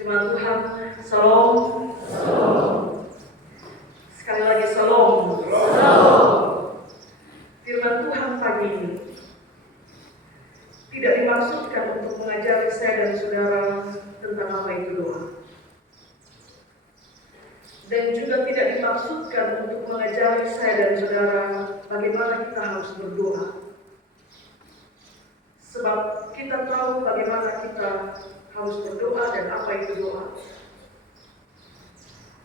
Firman Tuhan, Shalom. Sekali lagi Shalom. Firman Tuhan pagi ini tidak dimaksudkan untuk mengajari saya dan saudara tentang apa itu doa. Dan juga tidak dimaksudkan untuk mengajari saya dan saudara bagaimana kita harus berdoa. Sebab kita tahu bagaimana kita harus berdoa dan apa itu doa.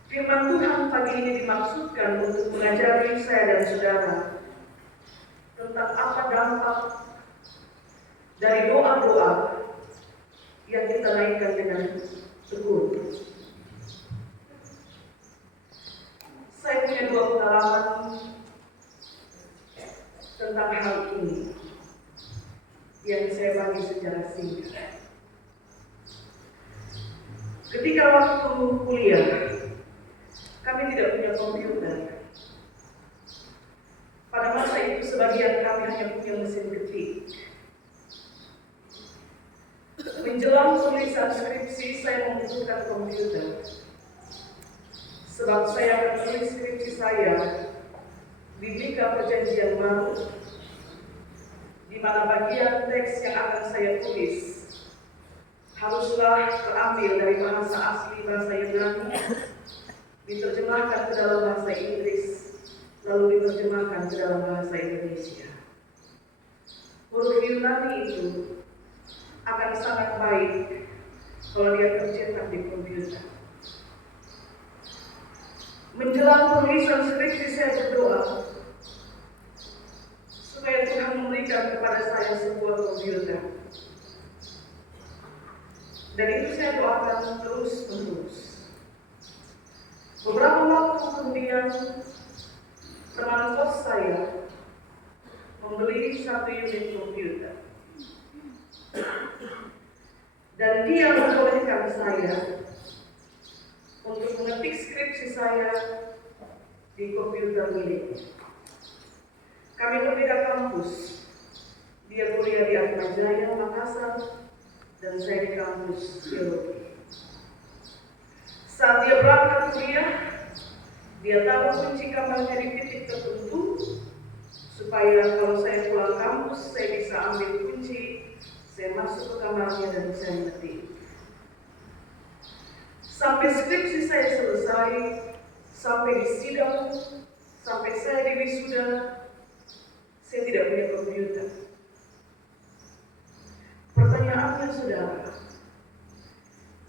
Firman Tuhan pagi ini dimaksudkan untuk mengajari saya dan saudara tentang apa dampak dari doa-doa yang kita naikkan dengan tekun. Saya punya dua pengalaman tentang hal ini yang saya bagi secara singkat. Ketika waktu kuliah, kami tidak punya komputer. Pada masa itu sebagian kami hanya punya mesin ketik. Menjelang tulisan skripsi, saya membutuhkan komputer. Sebab saya akan menulis skripsi saya Biblika Perjanjian Baru, di mana bagian teks yang akan saya tulis haruslah terambil dari bahasa asli bahasa Yunani, diterjemahkan ke dalam bahasa Inggris, lalu diterjemahkan ke dalam bahasa Indonesia. Huruf Yunani itu akan sangat baik kalau dia tercetak di komputer. Menjelang tulisan skripsi, saya berdoa supaya Tuhan memberikan kepada saya sebuah komputer. Dan itu saya doakan terus-menerus. Beberapa waktu kemudian, teman kos saya membeli satu unit komputer. Dan dia membolehkan saya untuk mengetik skripsi saya di komputer miliknya. Kami berbeda kampus. Dia kuliah di Atmajaya, Makassar, dan saya di kampus Geologi. Saat dia berangkat kuliah, dia taruh kunci kamarnya di titik tertentu supaya kalau saya pulang kampus, saya bisa ambil kunci, saya masuk ke kamarnya dan saya mengetik. Sampai skripsi saya selesai, sampai di sidang, sampai saya di wisuda, saya tidak punya komputer. Pertanyaannya, saudara,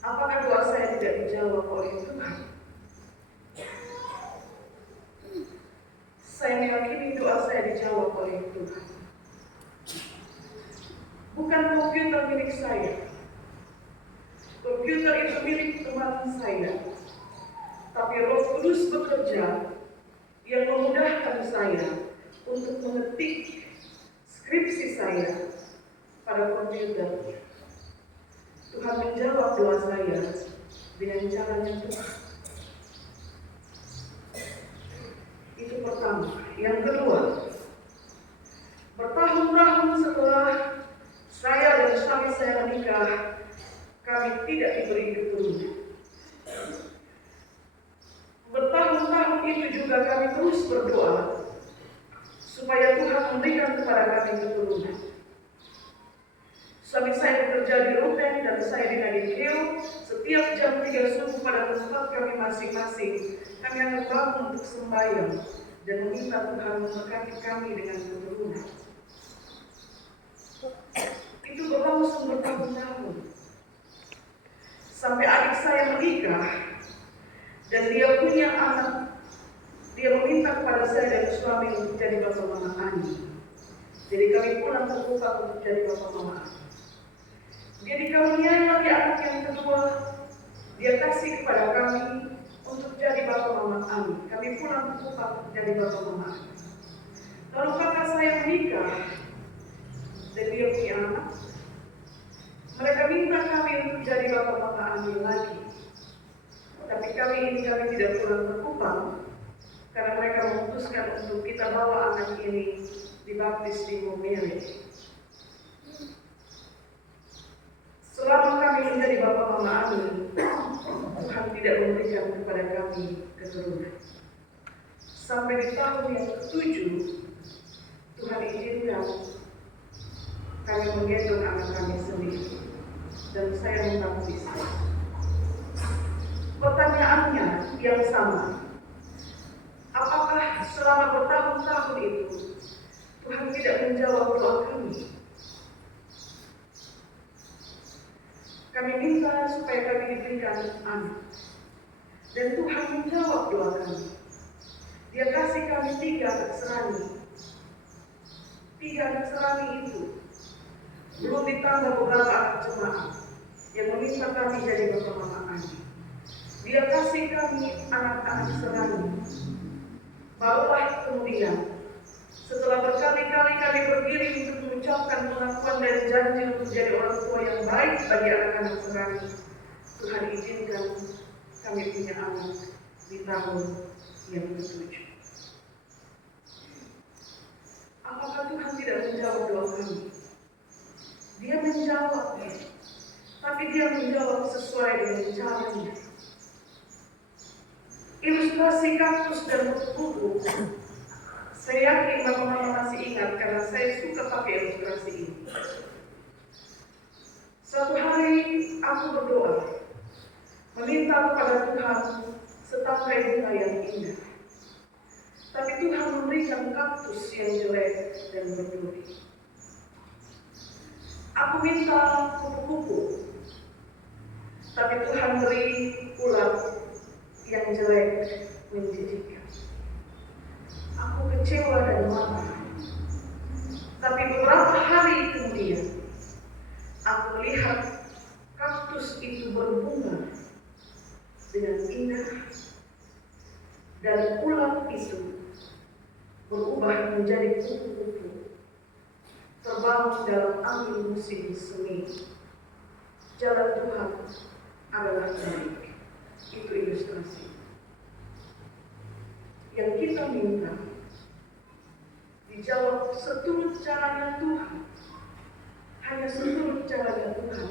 apakah doa saya tidak dijawab oleh Tuhan? Saya meyakini doa saya dijawab oleh Tuhan. Bukan komputer milik saya. Komputer itu milik teman saya. Tapi Roh Kudus bekerja yang memudahkan saya untuk mengetik skripsi saya pada komputer. Tuhan menjawab doa saya dengan caranya Tuhan. Itu pertama. Yang kedua, bertahun-tahun setelah saya dan suami saya menikah, kami tidak diberi keturunan. Bertahun-tahun itu juga kami terus berdoa supaya Tuhan memberikan kepada kami keturunan. Suami saya bekerja di Rupen dan saya di Nadikeo. Setiap jam 3 subuh pada tempat kami masing-masing, kami akan bangun untuk sembahyang dan meminta Tuhan memberkati kami dengan keturunan. Itu berlangsung bertahun-tahun. Sampai adik saya menikah dan dia punya anak, dia meminta kepada saya dan suami untuk jadi bapak mama Ani. Jadi kami pulang ke Kupang untuk jadi bapak mama Ani. Dia dikaruniai lagi anak yang kedua, dia kasih kepada kami untuk jadi bapak mama Ani. Kami pulang ke Kupang untuk jadi bapak mama Ani. Lalu kakak saya menikah dan dia punya anak. Mereka minta kami untuk jadi bapak mama Ani lagi. Tapi kami tidak pulang ke Kupang karena mereka memutuskan untuk kita bawa anak ini dibaptis di Momere. Selama kami menjadi bapak mama Ani, tidak memberikan kepada kami keturunan. Sampai di tahun yang ke-7, Tuhan izinkan kami menggendong anak kami sendiri, dan saya membaptis. Pertanyaannya yang sama, apakah selama bertahun-tahun itu Tuhan tidak menjawab doa kami? Kami minta supaya kami diberikan anak, dan Tuhan menjawab doa kami. Dia kasih kami 3 anak serani. 3 anak serani itu belum ditambah beberapa anak jemaat yang meminta kami jadi bapak mama Ani. Dia kasih kami anak-anak serani. Barulah kemudian setelah berkali-kali kami berdiri untuk mengucapkan pengakuan dan janji untuk jadi orang tua yang baik bagi anak-anak serani, Tuhan izinkan kami punya anak di tahun yang ke-7. Apakah Tuhan tidak menjawab doa kami? Dia menjawab, tapi dia menjawab sesuai dengan caranya. Ilustrasi kaktus dan kupu-kupu, saya yakin Bapak-Bapak masih ingat karena saya suka pakai ilustrasi ini. Suatu hari aku berdoa, meminta kepada Tuhan setangkai bunga yang indah. Tapi Tuhan memberikan kaktus yang jelek dan berduri. Aku minta kupu-kupu, tapi Tuhan beri ulat yang jelek menjijikkan. Aku kecewa dan marah. Tapi beberapa hari kemudian, aku melihat kaktus itu berbunga dengan indah, dan ulat itu berubah menjadi kupu-kupu, terbang dalam angin musim semi. Jalan Tuhan adalah baik. Itu ilustrasi. Yang kita minta dijawab seturut caranya Tuhan. Hanya seturut caranya Tuhan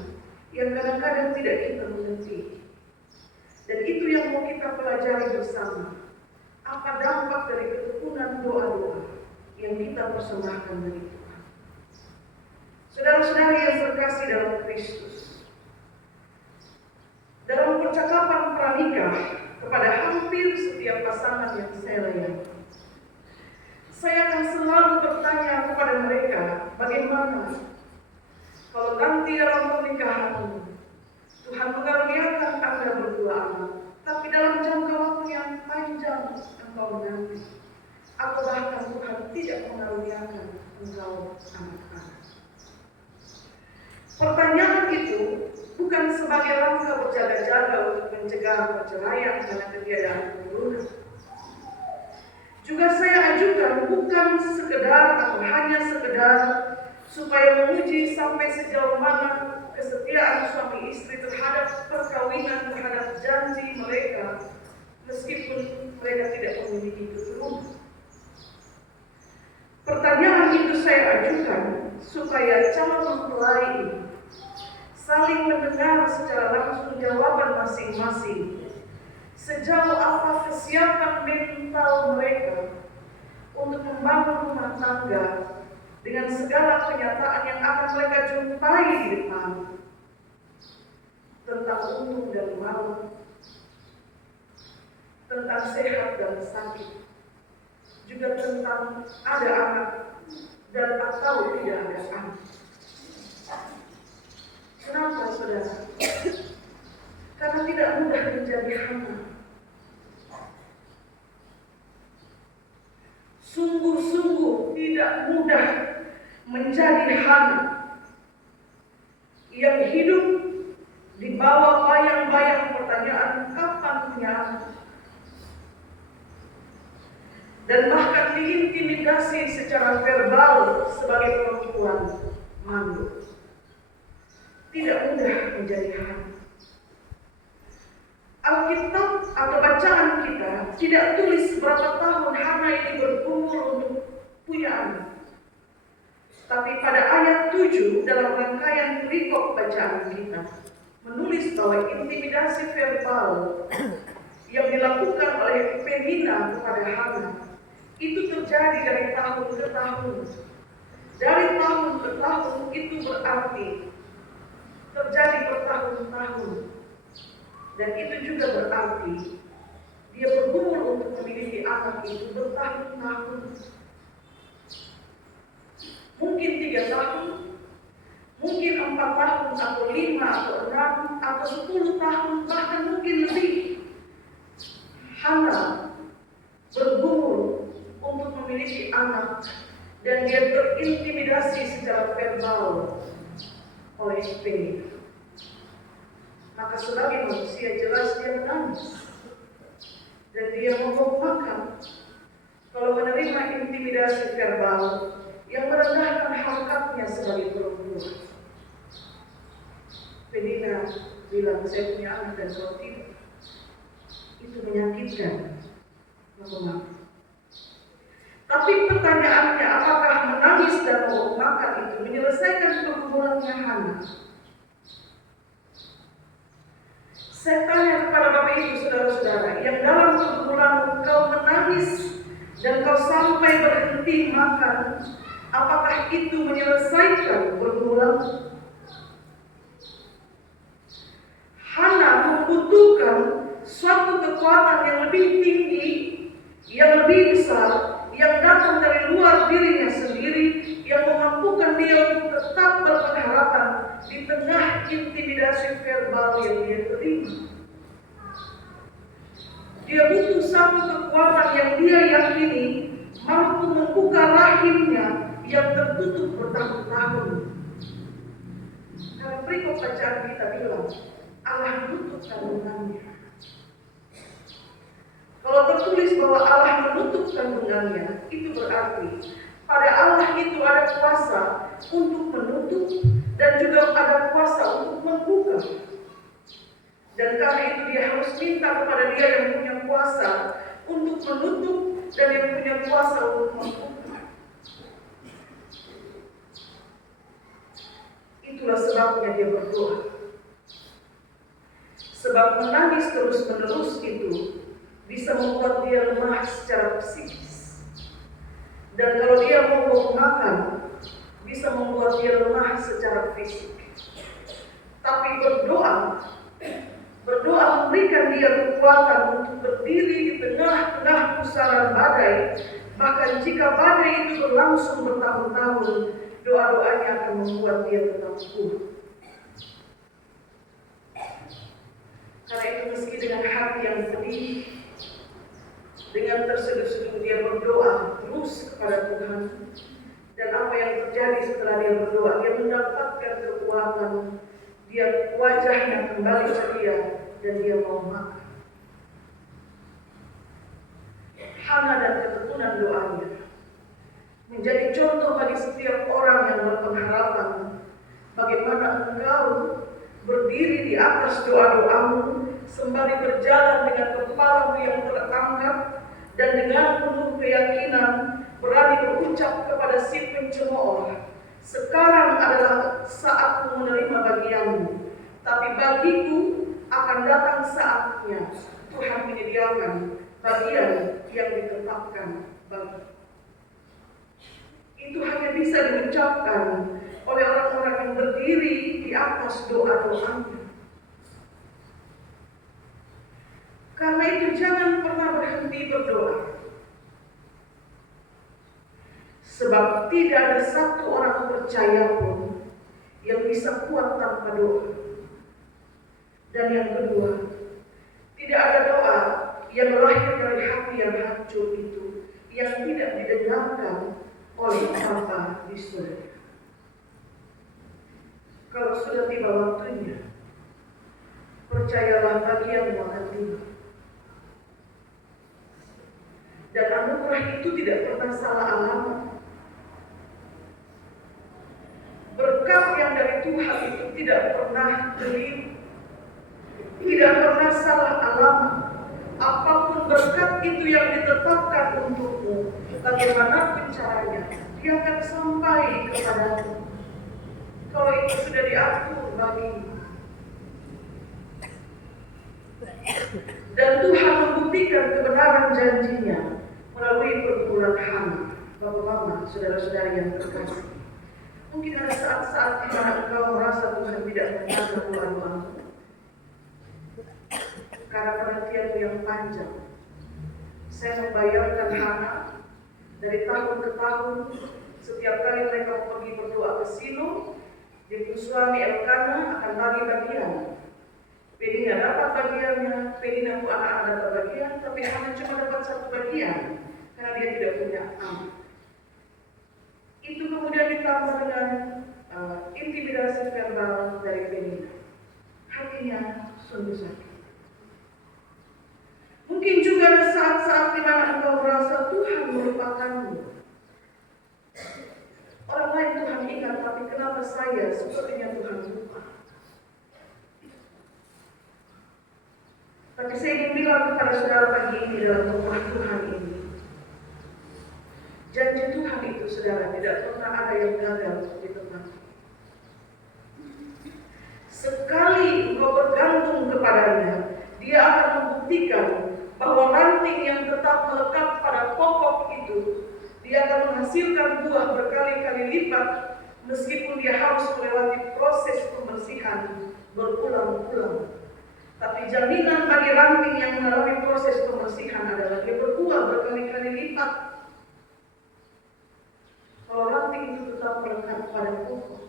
yang kadang-kadang tidak kita mengerti. Dan itu yang mau kita pelajari bersama. Apa dampak dari ketekunan doa-doa yang kita persembahkan dari Tuhan. Saudara-saudari yang terkasih dalam Kristus, dalam percakapan pranikah kepada hampir setiap pasangan yang saya layani, saya akan selalu bertanya kepada mereka, bagaimana kalau nanti dalam pernikahan Tuhan mengaruniakan Anda berdua anak, tapi dalam jangka waktu yang panjang engkau menanti, atau bahkan Tuhan tidak mengaruniakan engkau anak-anak. Pertanyaan itu bukan sebagai langkah berjaga-jaga untuk mencegah perceraian karena ketiadaan keturunan. Juga saya ajukan bukan sekedar atau hanya sekedar supaya menguji sampai sejauh mana kesetiaan suami istri terhadap perkawinan, terhadap janji mereka, meskipun mereka tidak memiliki keturunan. Pertanyaan itu saya ajukan supaya calon mempelai ini saling mendengar secara langsung jawaban masing-masing. Sejauh apa kesiapan mental mereka untuk membangun rumah tangga dengan segala kenyataan yang akan mereka jumpai di depan, tentang untung dan malu, tentang sehat dan sakit, juga tentang ada anak dan atau tidak ada anak. Kenapa, saudara? Karena tidak mudah menjadi hamba. Sungguh-sungguh tidak mudah menjadi hamba yang hidup di bawah bayang-bayang pertanyaan kapan punya anak, dan bahkan diintimidasi secara verbal sebagai perempuan mandul. Tidak mudah menjadi hamba. Alkitab atau bacaan kita tidak tulis berapa tahun Hana ini berumur untuk punya anak. Tapi pada ayat 7 dalam rangkaian perikop bacaan kita menulis bahwa intimidasi verbal yang dilakukan oleh Penina kepada Hana itu terjadi dari tahun ke tahun. Dari tahun ke tahun itu berarti terjadi bertahun-tahun. Dan itu juga berarti dia bergumul untuk memiliki anak itu bertahun-tahun. Mungkin 3 tahun, mungkin 4 tahun, atau 5, atau 6, atau 10 tahun, bahkan mungkin lebih. Hana bergumul untuk memiliki anak, dan dia terintimidasi secara verbal oleh Penina. Maka sebagai manusia jelas dia menangis, dan dia mogok makan kalau menerima intimidasi verbal yang merendahkan harkatnya sebagai perempuan. Penina bilang, saya punya anak dan kau tidak. Itu menyakitkan. Maaf. Tapi pertanyaannya, apakah menangis dan mogok makan itu menyelesaikan pergumulannya Hana? Saya tanya kepada Bapak Ibu saudara-saudara, yang dalam pergumulan kau menangis dan kau sampai berhenti makan, apakah itu menyelesaikan pergumulan? Hana membutuhkan suatu kekuatan yang lebih tinggi, yang lebih besar, yang datang dari luar dirinya sendiri, yang memampukan dia untuk tetap berpengharapan di tengah intimidasi verbal yang dia terima. Dia butuh satu kekuatan yang dia yakini mampu membuka rahimnya yang tertutup bertahun-tahun. Karena perikop bacaan kita bilang, Allah menutup kandungannya. Kalau tertulis bahwa Allah menutup kandungannya, itu berarti pada Allah itu ada kuasa untuk menutup dan juga ada kuasa untuk membuka. Dan karena itu dia harus minta kepada dia yang punya kuasa untuk menutup dan yang punya kuasa untuk membuka. Itulah sebabnya dia berdoa. Sebab menangis terus-menerus itu bisa membuat dia lemah secara psikis. Dan kalau dia mogok makan, bisa membuat dia lemah secara fisik. Tapi berdoa memberikan dia kekuatan untuk berdiri di tengah-tengah pusaran badai. Bahkan jika badai itu berlangsung bertahun-tahun, doa-doanya akan membuat dia tetap kuat. Karena itu meski dengan hati yang pedih, dengan terseduh-seduh dia berdoa terus kepada Tuhan. Dan apa yang terjadi setelah dia berdoa, dia mendapatkan kekuatan, dia wajahnya kembali ceria dan dia mau makan. Hana dan ketekunan doanya menjadi contoh bagi setiap orang yang berpengharapan bagaimana engkau berdiri di atas doa-doamu sembari berjalan dengan kepalamu yang terangkat dan dengan penuh keyakinan berani berucap kepada si pencemooh, sekarang adalah saatmu menerima bagianmu, tapi bagiku akan datang saatnya Tuhan menyediakan bagian yang ditetapkan bagi. Itu hanya bisa diucapkan oleh orang-orang yang berdiri di atas doa-doanya. Karena itu jangan pernah berhenti berdoa. Sebab tidak ada satu orang percaya pun yang bisa kuat tanpa doa. Dan yang kedua, tidak ada doa yang lahir dari hati yang hancur itu yang tidak didengarkan oleh Bapa di surga. Kalau sudah tiba waktunya, percayalah bagianmu akan tiba. Dan anugerah itu tidak pernah salah alamat. Berkat yang dari Tuhan itu tidak pernah keliru, tidak pernah salah alamat. Apapun berkat itu yang ditetapkan untukmu, bagaimanapun caranya, dia akan sampai kepadamu. Kalau itu sudah diatur bagimu. Dan Tuhan membuktikan kebenaran janjinya melalui pergumulan Hana. Bapak Mama, saudara-saudari yang terkasih, mungkin ada saat-saat di mana engkau merasa Tuhan tidak mendengar doa-doamu karena penantianmu yang panjang. Saya membayangkan Hana dari tahun ke tahun, setiap kali mereka pergi berdoa ke Silo, ibu suami Elkana akan bagi bagian. Penina dapat bagiannya, Penina bu anak-anak dapat bagian, tapi Hana cuma dapat satu bagian karena dia tidak punya anak. Itu kemudian ditambah dengan intimidasi verbal dari Penina. Hatinya sungguh sakit. Mungkin juga ada saat-saat di mana engkau merasa Tuhan melupakanmu. Orang lain Tuhan ingat, tapi kenapa saya sepertinya Tuhan lupa? Tapi saya ingin bilang kepada saudara pagi ini dalam rumah Tuhan ini, janji Tuhan itu saudara tidak pernah ada yang gagal untuk ditepati. Sekali engkau bergantung kepadanya, dia akan membuktikan bahwa ranting yang tetap melekat pada pokok itu, dia akan menghasilkan buah berkali-kali lipat meskipun dia harus melewati proses pembersihan berulang-ulang. Tapi jaminan bagi ranting yang mengalami proses pembersihan adalah dia berbuah berkali-kali lipat. Kalau ranting itu tetap melekat pada pokok.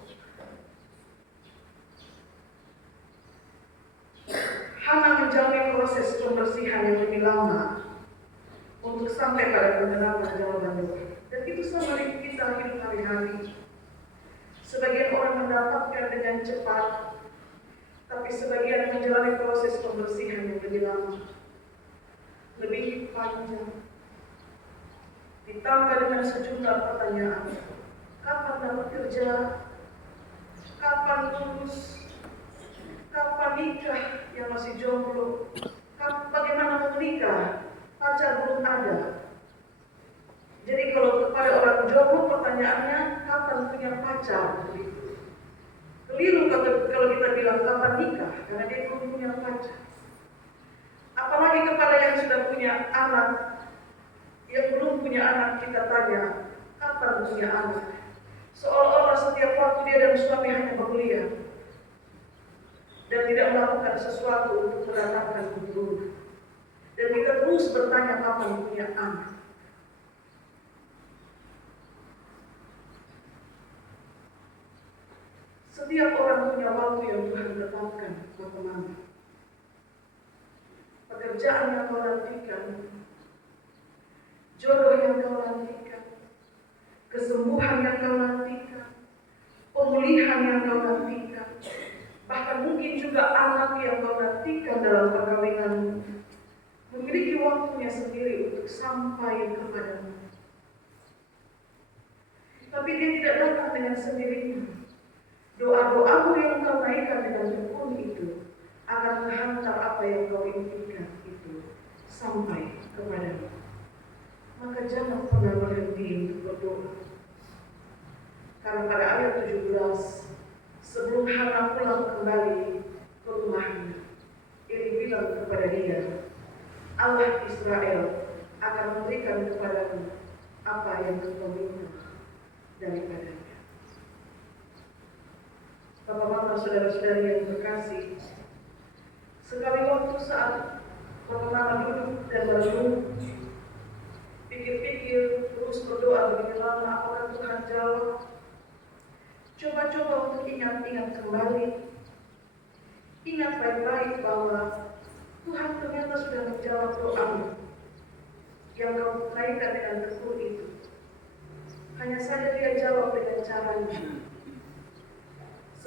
Hana menjalani proses pembersihan yang lebih lama untuk sampai pada pengenalan jawaban doa. Dan itu sama dengan kita hidup hari-hari. Sebagian orang mendapatkan dengan cepat, tapi sebagian menjalani proses pembersihan yang lebih lama, lebih panjang. Ditambah dengan sejumlah pertanyaan. Kapan dapat kerja? Kapan lulus? Kapan nikah yang masih jomblo? Bagaimana mau nikah? Pacar belum ada. Jadi kalau kepada orang jomblo pertanyaannya kapan punya pacar? Keliru kalau kita bilang kapan nikah, karena dia belum punya pacar. Apalagi kepada yang sudah punya anak, yang belum punya anak kita tanya kapan punya anak. Seolah-olah setiap waktu dia dan suami hanya berkuliah dan tidak melakukan sesuatu untuk mendatangkan keturunan. Dan kita terus bertanya kapan punya anak. Setiap orang punya waktu yang Tuhan tetapkan buat teman. Pekerjaan yang kau nantikan, jodoh yang kau nantikan, kesembuhan yang kau nantikan, pemulihan yang kau nantikan, bahkan mungkin juga anak yang kau nantikan dalam perkawinanmu, memiliki waktunya sendiri untuk sampai kepadamu. Tapi dia tidak datang dengan sendirinya. Doa-doamu yang kau naikkan dengan tekun itu akan menghantar apa yang kau impikan itu sampai kepadamu. Maka jangan pernah berhenti untuk berdoa. Karena pada ayat 17, sebelum Hana pulang kembali ke rumahnya, Eli bilang kepada dia, Allah Israel akan memberikan kepadamu apa yang kau minta daripadanya. Bapak-bapak, saudara-saudari yang terkasih, sekali waktu saat Bapak Mama duduk dan merenung, pikir-pikir, terus berdoa begini lama, apakah Tuhan jawab? Coba-coba untuk ingat-ingat kembali. Ingat baik-baik bahwa Tuhan ternyata sudah menjawab doamu yang kau naikkan dengan tekun itu. Hanya saja dia jawab dengan caranya.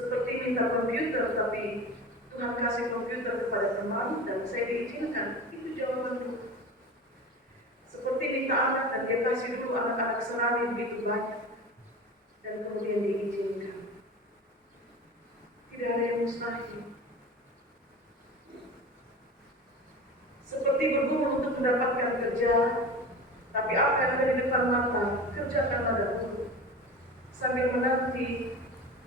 Seperti minta komputer, tapi Tuhan kasih komputer kepada teman dan saya diizinkan. Itu jawabannya. Seperti minta anak dan dia kasih dulu anak-anak serani begitu banyak dan kemudian diizinkan. Tidak ada yang mustahil. Seperti bergumul untuk mendapatkan kerja, tapi apa yang ada di depan mata, kerjakanlah dahulu sambil menanti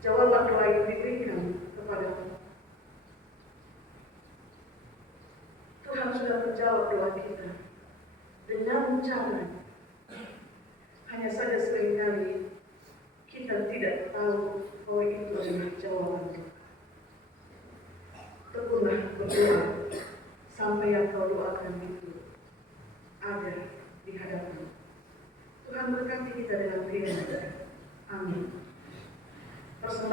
jawaban doa yang diberikan kepadamu. menjawab doa kita dengan cara hanya saja seringkali kita tidak tahu bahwa itu adalah jawaban doa. Tekunlah berdoa sampai yang kau doakan itu ada di hadapan. Tuhan berkati kita dengan firman-Nya. Amin.